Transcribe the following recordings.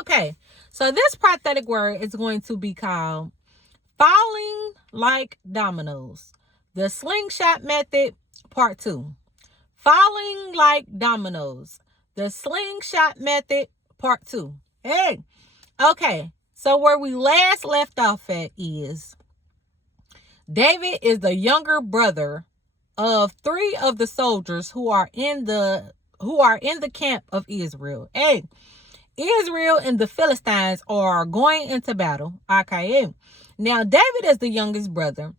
Okay, so this prothetic word is going to be called falling like dominoes. The slingshot method, part 2. Falling like dominoes. The slingshot method, part 2. Hey, okay, so where we last left off at is David is the younger brother of 3 of the soldiers who are in the camp of Israel. Hey, Israel and the Philistines are going into battle. Okay. Now, David is the youngest brother.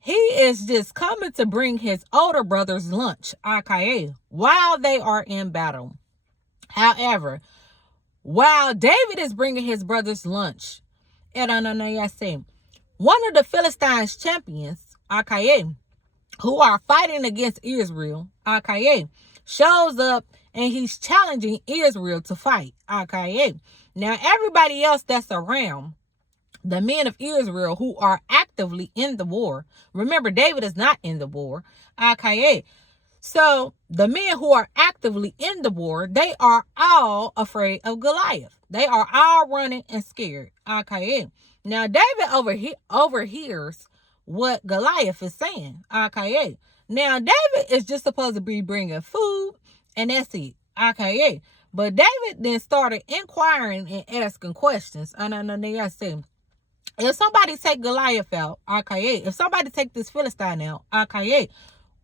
He is just coming to bring his older brother's lunch. Okay. While they are in battle. However, while David is bringing his brother's lunch, one of the Philistines champions, okay, who are fighting against Israel, okay, shows up and he's challenging Israel to fight, okay. Now, everybody else that's around, the men of Israel who are actively in the war, remember, David is not in the war, okay. So, the men who are actively in the war, they are all afraid of Goliath. They are all running and scared, okay. Now, David overhears what Goliath is saying. Okay. Now, David is just supposed to be bringing food, and that's it. Okay. But David then started inquiring and asking questions. And I said, if somebody take Goliath out, okay, if somebody take this Philistine out, okay,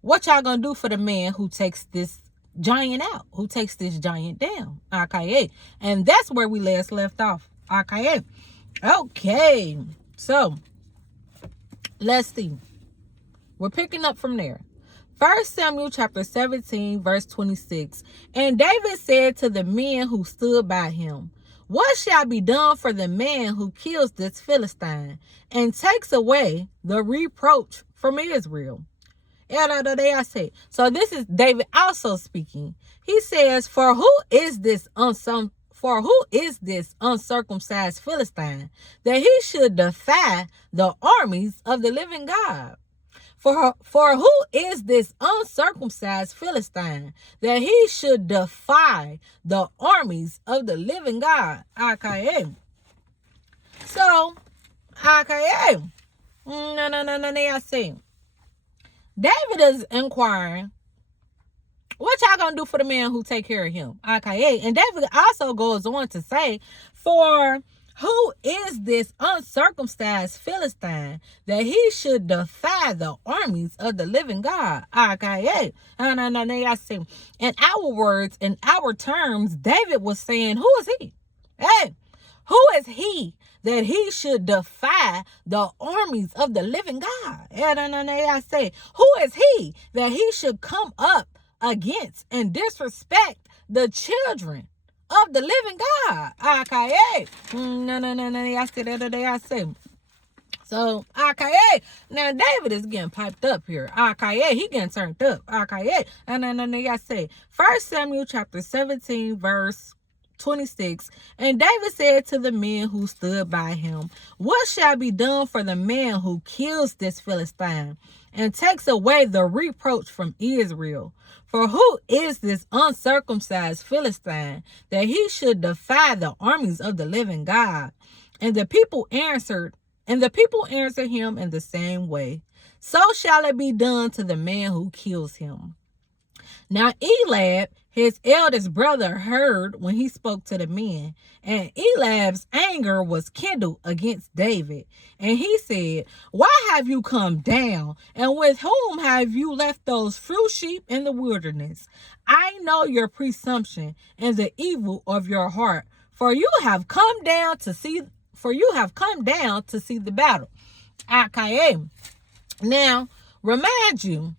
what y'all gonna do for the man who takes this giant out, who takes this giant down? Okay. And that's where we last left off. Okay. Okay. So, let's see. We're picking up from there. 1 Samuel chapter 17, verse 26. And David said to the men who stood by him, what shall be done for the man who kills this Philistine and takes away the reproach from Israel? So this is David also speaking. He says, For who is this uncircumcised Philistine that he should defy the armies of the living God? For who is this uncircumcised Philistine that he should defy the armies of the living God? Okay. So, okay. I see. David is inquiring, what y'all gonna do for the man who take care of him? Okay. And David also goes on to say, for who is this uncircumcised Philistine that he should defy the armies of the living God? Okay. I see. In our words, in our terms, David was saying, who is he? Hey, who is he that he should defy the armies of the living God? And I say, who is he that he should come up against and disrespect the children of the living God? Okay. I say. So, okay. Now, David is getting piped up here. Okay. He getting turned up. Okay. And I say, 1 Samuel chapter 17, verse 26. And David said to the men who stood by him, what shall be done for the man who kills this Philistine and takes away the reproach from Israel? For who is this uncircumcised Philistine that he should defy the armies of the living God? And the people answered him in the same way. So shall it be done to the man who kills him. Now Eliab, his eldest brother, heard when he spoke to the men, and Eliab's anger was kindled against David. And he said, why have you come down? And with whom have you left those few sheep in the wilderness? I know your presumption and the evil of your heart, for you have come down to see the battle. Okay. Now, remind you,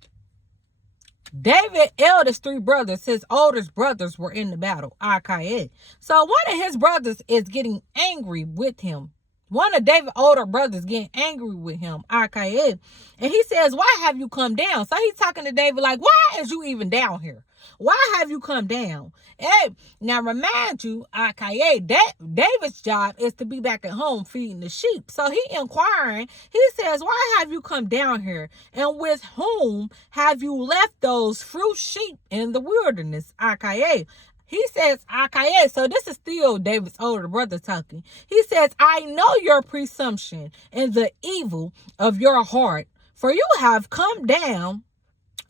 David's eldest 3 brothers, his oldest brothers, were in the battle. Okay. So one of his brothers is getting angry with him. One of David's older brothers getting angry with him. Okay. And he says, why have you come down? So he's talking to David like, why is you even down here? Why have you come down? Hey, now remind you, okay, David's job is to be back at home feeding the sheep. So he inquiring, he says, why have you come down here? And with whom have you left those few sheep in the wilderness? Okay. He says, okay, so this is still David's older brother talking. He says, I know your presumption and the evil of your heart, for you have come down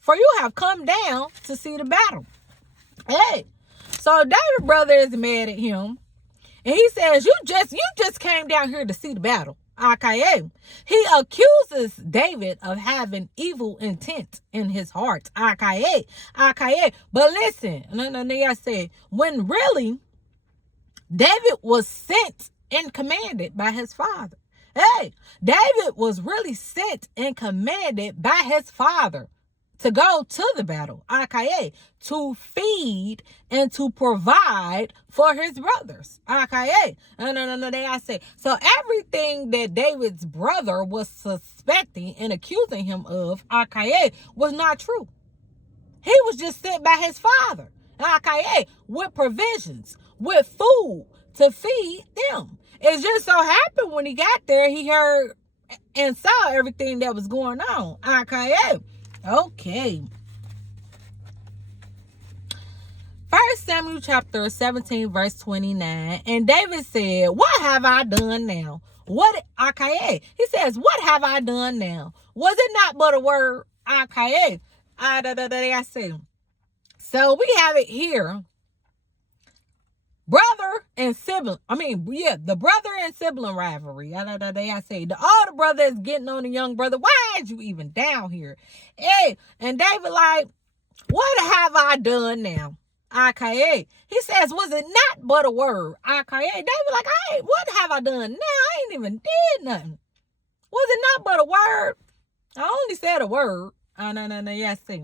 to see the battle. Hey, so David's brother is mad at him. And he says, you just came down here to see the battle. Okay. He accuses David of having evil intent in his heart. Okay. But listen, I said, when really David was sent and commanded by his father. Hey, David was really sent and commanded by his father to go to the battle, aka to feed and to provide for his brothers, aka. I say. So everything that David's brother was suspecting and accusing him of, aka, was not true. He was just sent by his father, aka, with provisions, with food to feed them. It just so happened when he got there, he heard and saw everything that was going on, aka. Okay. 1 Samuel chapter 17 verse 29. And David said, what have I done now? He says, what have I done now? Was it not but a word? I say. So we have it here. Brother and sibling. The brother and sibling rivalry. I say the older brother is getting on the young brother. Why is you even down here? Hey, and David like, what have I done now? Okay. He says, was it not but a word? Okay. David like, what have I done now? I ain't even did nothing. Was it not but a word? I only said a word. I see.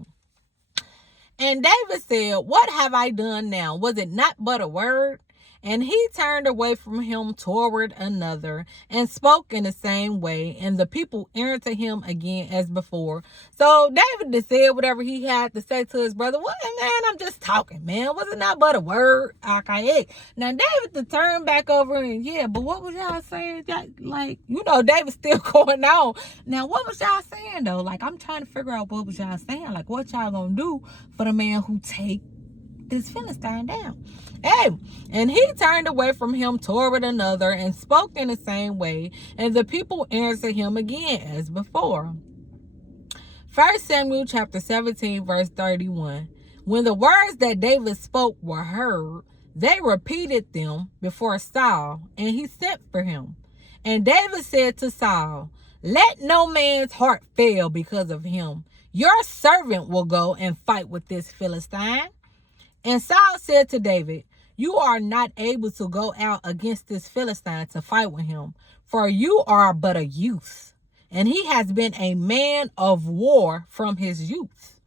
And David said, what have I done now? Was it not but a word? And he turned away from him toward another and spoke in the same way. And the people answered him again as before. So David just said whatever he had to say to his brother. Well, man, I'm just talking, man. Was it not but a word? Okay. Now David turned back over and but what was y'all saying? David's still going on. Now, what was y'all saying though? Like, I'm trying to figure out what was y'all saying. Like, what y'all gonna do for the man who take this Philistine down? Hey, and he turned away from him toward another and spoke in the same way, and the people answered him again as before. 1 Samuel chapter 17 verse 31. When the words that David spoke were heard, they repeated them before Saul, and he sent for him. And David said to Saul, let no man's heart fail because of him. Your servant will go and fight with this Philistine. And Saul said to David, you are not able to go out against this Philistine to fight with him, for you are but a youth, and he has been a man of war from his youth.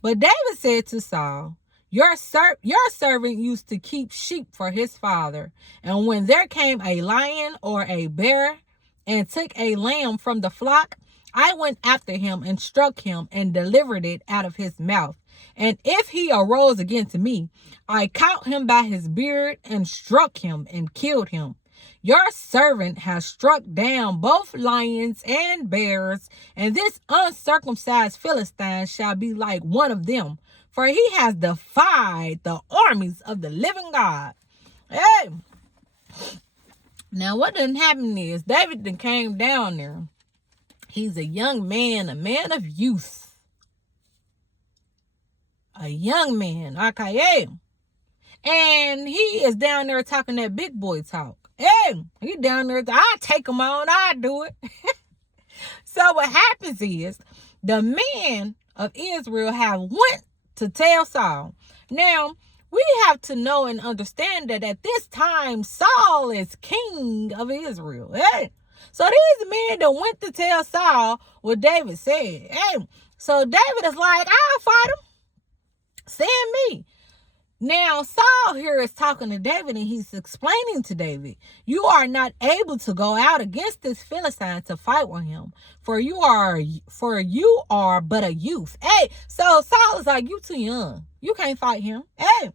But David said to Saul, your servant used to keep sheep for his father, and when there came a lion or a bear and took a lamb from the flock, I went after him and struck him and delivered it out of his mouth. And if he arose against me, I caught him by his beard and struck him and killed him. Your servant has struck down both lions and bears, and this uncircumcised Philistine shall be like one of them, for he has defied the armies of the living God. Hey! Now what done happened is David done came down there. He's a young man, a man of youth. A young man, okay, and he is down there talking that big boy talk. Hey, he down there, I take him on, I do it. So what happens is the men of Israel have went to tell Saul. Now, we have to know and understand that at this time, Saul is king of Israel. Hey, so these men that went to tell Saul what David said. Hey, so David is like, I'll fight him. Send me. Now, Saul here is talking to David, and he's explaining to David, you are not able to go out against this Philistine to fight with him, for you are but a youth. Hey, so Saul is like, you too young. You can't fight him. Hey.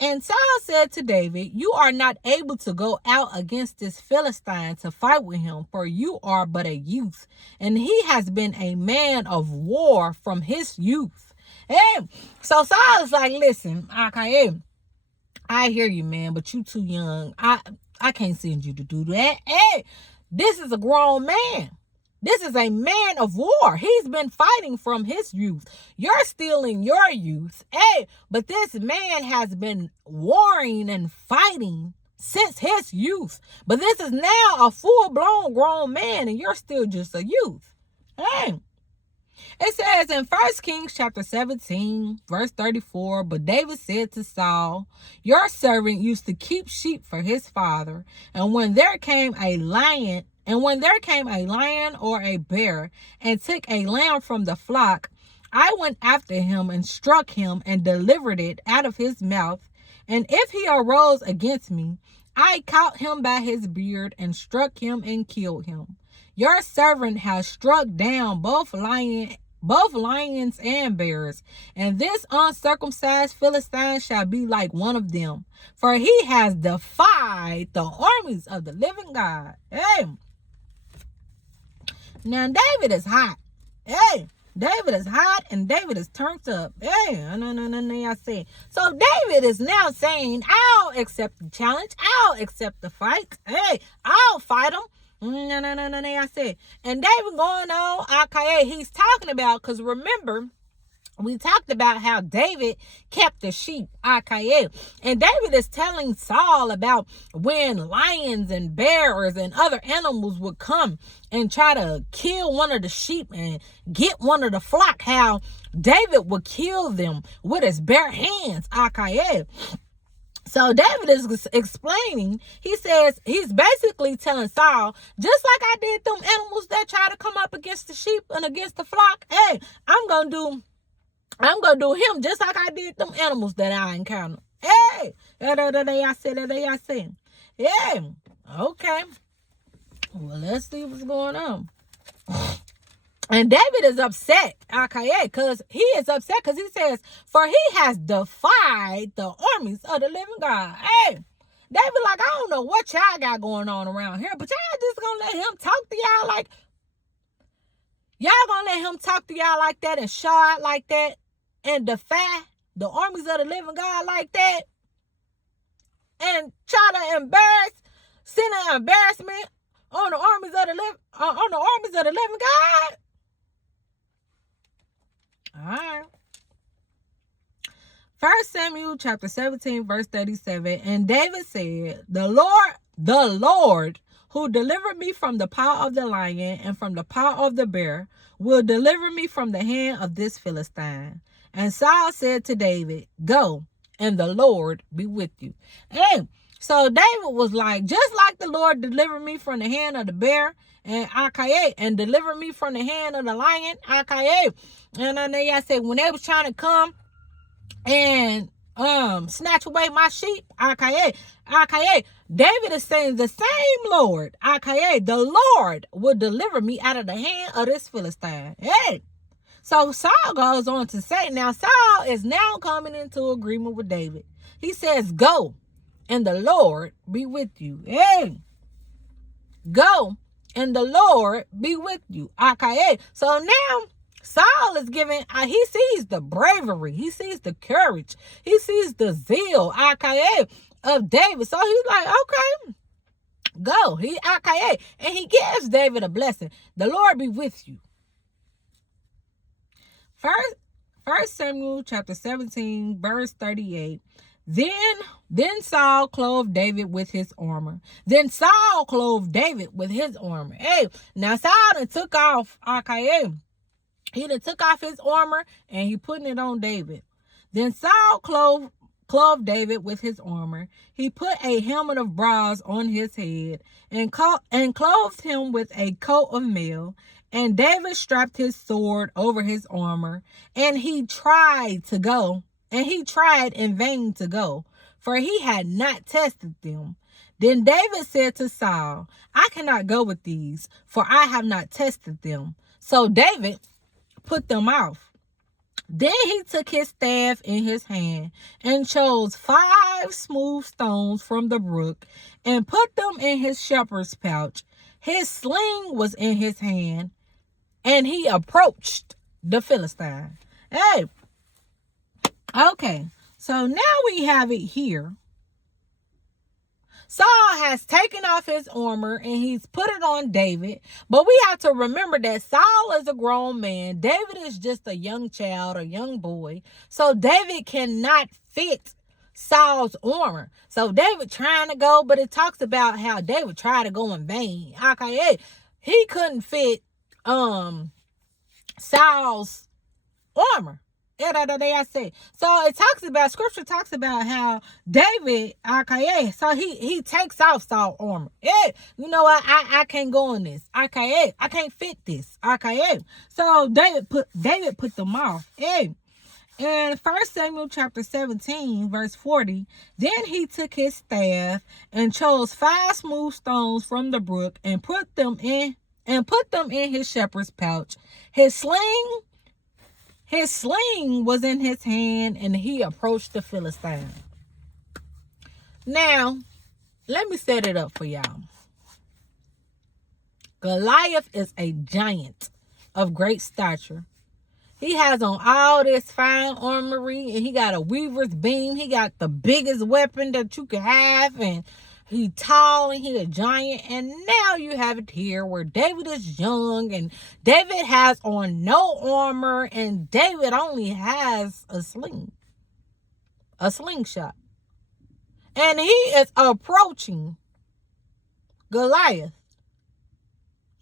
And Saul said to David, you are not able to go out against this Philistine to fight with him, for you are but a youth, and he has been a man of war from his youth. Hey, so Saul is like, listen, okay, I hear you, man, but you too young. I can't send you to do that. Hey, this is a grown man. This is a man of war. He's been fighting from his youth. You're still in your youth. Hey, but this man has been warring and fighting since his youth. But this is now a full-blown grown man, and you're still just a youth. Hey. It says in 1 Kings chapter 17, verse 34, but David said to Saul, your servant used to keep sheep for his father, and when there came a lion or a bear and took a lamb from the flock, I went after him and struck him and delivered it out of his mouth. And if he arose against me, I caught him by his beard and struck him and killed him. Your servant has struck down both lions and bears, and this uncircumcised Philistine shall be like one of them, for he has defied the armies of the living God. Hey. Now David is hot. Hey. David is hot and David is turned up. Hey, I say. So David is now saying, I'll accept the challenge. I'll accept the fight. Hey, I'll fight him. I said. And David going on, okay, he's talking about, because remember, we talked about how David kept the sheep, okay, and David is telling Saul about when lions and bears and other animals would come and try to kill one of the sheep and get one of the flock, how David would kill them with his bare hands, okay. So David is explaining, he says, he's basically telling Saul, just like I did them animals that try to come up against the sheep and against the flock, hey, I'm going to do him just like I did them animals that I encountered. Hey, I said. Yeah, okay. Well, let's see what's going on. And David is upset, okay, because he is upset because he says, for he has defied the armies of the living God. Hey, David like, I don't know what y'all got going on around here, but y'all just gonna let him talk to y'all like, that and show out like that and defy the armies of the living God like that and try to send an embarrassment on the armies of the living God. All right. 1 Samuel chapter 17, verse 37. And David said, the Lord who delivered me from the paw of the lion and from the paw of the bear will deliver me from the hand of this Philistine. And Saul said to David, go, and the Lord be with you. Hey, so David was like, just like the Lord delivered me from the hand of the bear and delivered me from the hand of the lion, and then I said, when they was trying to come and snatch away my sheep, David is saying the same Lord, the Lord will deliver me out of the hand of this Philistine. Hey. So Saul goes on to say, now Saul is now coming into agreement with David. He says, go, and the Lord be with you. Hey, go, and the Lord be with you. Okay. So now Saul is giving, he sees the bravery. He sees the courage. He sees the zeal, of David. So he's like, okay, go. And he gives David a blessing. The Lord be with you. First Samuel chapter 17, verse 38. Then Saul clothed David with his armor. Hey, now Saul done took off, he done took off his armor and he putting it on David. Then Saul clothed David with his armor. He put a helmet of bronze on his head and clothed him with a coat of mail. And David strapped his sword over his armor, and he tried in vain to go, for he had not tested them. Then David said to Saul, I cannot go with these, for I have not tested them. So David put them off. Then he took his staff in his hand and chose 5 smooth stones from the brook and put them in his shepherd's pouch. His sling was in his hand, and he approached the Philistine. Hey, okay, so now we have it here Saul has taken off his armor and he's put it on David. But we have to remember that Saul is a grown man. David is just a young child, a young boy. So David cannot fit Saul's armor. So David trying to go, but it talks about how David tried to go in vain. Okay, he couldn't fit Saul's armor. So it talks about, scripture talks about how David, so he takes off Saul's armor. You know what? I can't go in this. I can't fit this. So David put them off. In 1 Samuel chapter 17, verse 40, then he took his staff and chose 5 smooth stones from the brook and put them in his shepherd's pouch. His sling was in his hand, and he approached the Philistine. Now, let me set it up for y'all. Goliath is a giant of great stature. He has on all this fine armory, and he got a weaver's beam. He got the biggest weapon that you could have, and he's tall, and he's a giant. And now you have it here where David is young, and David has on no armor, and David only has a slingshot. And he is approaching Goliath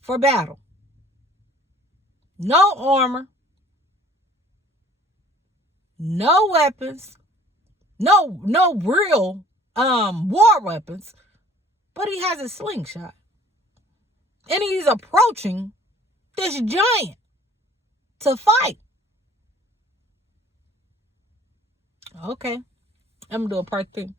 for battle. No armor, no weapons, no real war weapons, but he has a slingshot. And he's approaching this giant to fight. Okay, I'm gonna do a part 3.